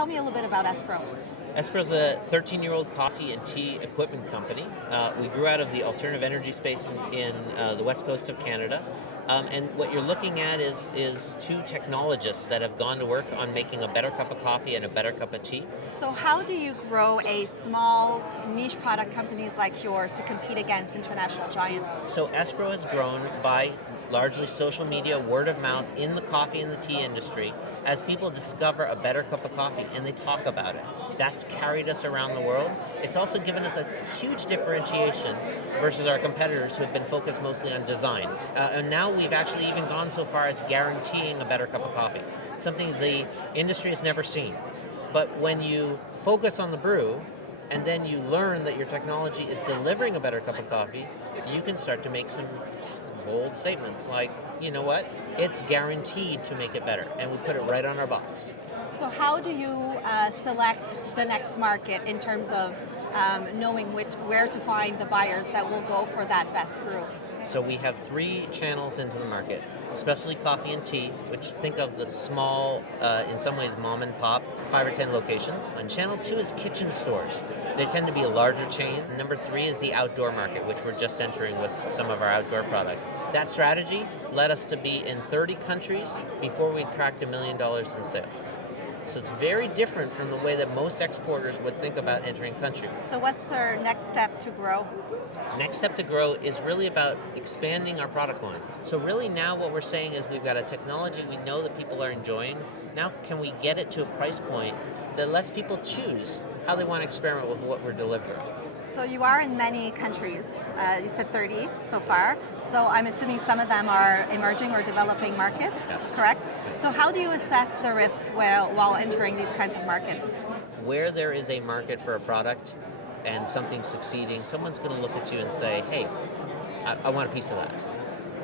tell me a little bit about ESPRO. ESPRO is a 13-year-old coffee and tea equipment company. We grew out of the alternative energy space in the west coast of Canada. And what you're looking at is two technologists that have gone to work on making a better cup of coffee and a better cup of tea. So how do you grow a small niche product companies like yours to compete against international giants? So ESPRO has grown by largely social media, word of mouth in the coffee and the tea industry as people discover a better cup of coffee and they talk about it. That's carried us around the world. It's also given us a huge differentiation versus our competitors who have been focused mostly on design. And now we've actually even gone so far as guaranteeing a better cup of coffee, something the industry has never seen. But when you focus on the brew and then you learn that your technology is delivering a better cup of coffee, you can start to make some bold statements like, you know what, it's guaranteed to make it better, and we put it right on our box. So how do you select the next market in terms of knowing where to find the buyers that will go for that best brew? So we have 3 channels into the market: especially coffee and tea, which think of the small, in some ways mom and pop, 5 or 10 locations. And channel 2 is kitchen stores. They tend to be a larger chain. And number 3 is the outdoor market, which we're just entering with some of our outdoor products. That strategy led us to be in 30 countries before we'd cracked $1 million in sales. So it's very different from the way that most exporters would think about entering country. So what's our next step to grow? Next step to grow is really about expanding our product line. So really now what we're saying is we've got a technology we know that people are enjoying. Now can we get it to a price point that lets people choose how they want to experiment with what we're delivering? So you are in many countries. You said 30 so far. So I'm assuming some of them are emerging or developing markets, Yes. correct? So how do you assess the risk while entering these kinds of markets? Where there is a market for a product and something's succeeding, someone's going to look at you and say, hey, I want a piece of that.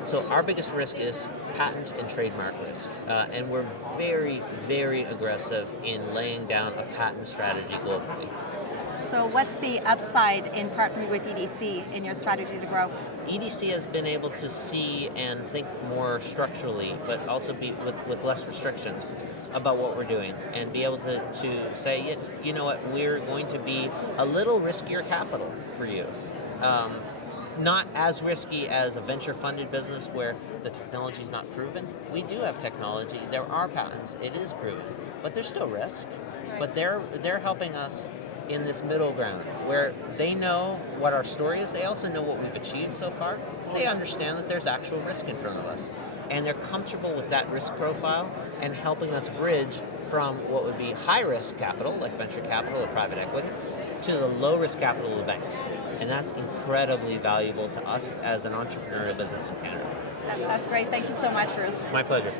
So our biggest risk is patent and trademark risk. And we're very, very aggressive in laying down a patent strategy globally. So what's the upside in partnering with EDC in your strategy to grow? EDC has been able to see and think more structurally, but also be with less restrictions about what we're doing, and be able to say, you know what, we're going to be a little riskier capital for you. Not as risky as a venture-funded business where the technology is not proven. We do have technology. There are patents. It is proven, but there's still risk. But they're helping us in this middle ground where they know what our story is. They also know what we've achieved so far. They understand that there's actual risk in front of us, and they're comfortable with that risk profile and helping us bridge from what would be high-risk capital, like venture capital or private equity, to the low-risk capital of the banks. And that's incredibly valuable to us as an entrepreneurial business in Canada. That's great. Thank you so much, Bruce. My pleasure.